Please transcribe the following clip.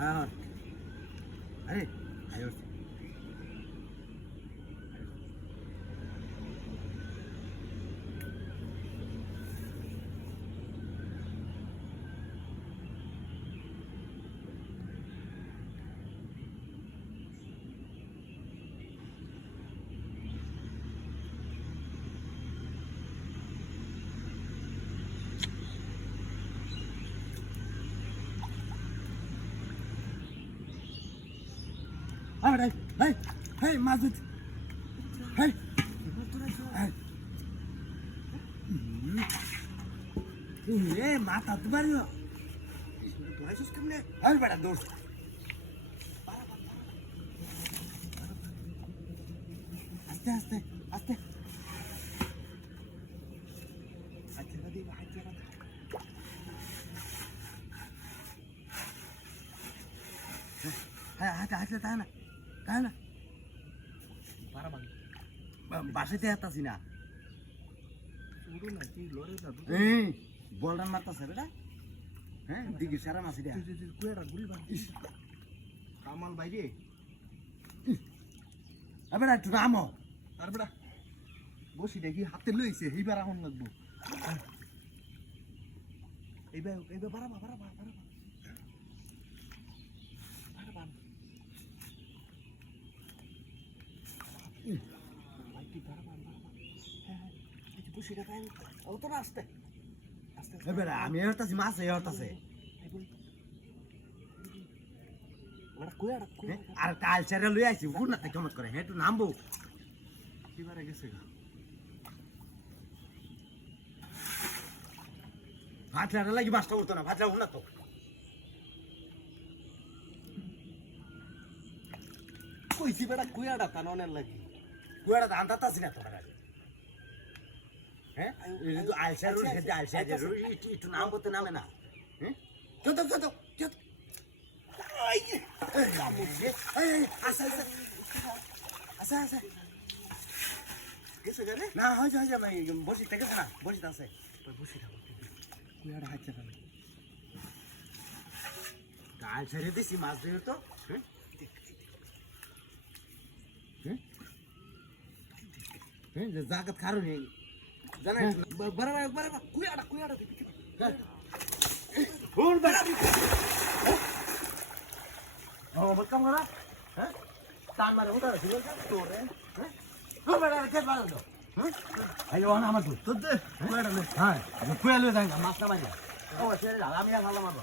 হ্যাঁ আরে আয় আরে হেই হেই মাসুদ হেই এ মাথা তো বাড়িও তোরা শেষ কেমনে আরে বেটা দোস্ত আস্তে আস্তে আস্তে আচ্ছা দিই আচ্ছা হ্যাঁ আচ্ছা আচ্ছা তাই না বাসাতে আসতাছি না বলরান মারতাছে রে হ্যাঁ দিকে সারা মাসি রে কামাল বাইরে আবেটা একটু নামো আর বেটা বসি দেখি হাতে লইছে এইবার এখন লাগবো এইবার বাড়াবা আমি হতাছি মাছ হতাছে আর কাল ছেড়ে লই আইছি উড় না কেমন করে হ্যাঁ একটু নামবো এবারে গেছে ভাত লাগা লাগি মাছটা উঠতো না ভাত লাগু না তো কইছি বেটা কুয়াটা তা ননের লাগি কুয়াটা ধান তাতাছি না তোরা কাছে হ্যাঁ আলসার রুই খেতে আলসার একটু নাম বলতে নামে না হ্যাঁ চত আচ্ছা গেছে গেলে না হয়েছে বসি থেকেছে না বসিতে আছে বসি থাকো কুয়াটা হাইছে কেন কাল ছেড়ে দিছি মাছ ধরে তো হ্যাঁ জাগাত কারণ জানা বরাবর কুয়াটা ফুল বেড়া ও বলকাম করা হ্যাঁ টান মারে উঠা রাখি বলকা তোরে হ্যাঁ ও বেড়া কে বাল দাও হ্যাঁ আই ওনা আমার তো কুয়াটা হ্যাঁ কুয়ালে যাই মাছটা মারি ও ছেড়ে দাও আমি আর ভালো মারবো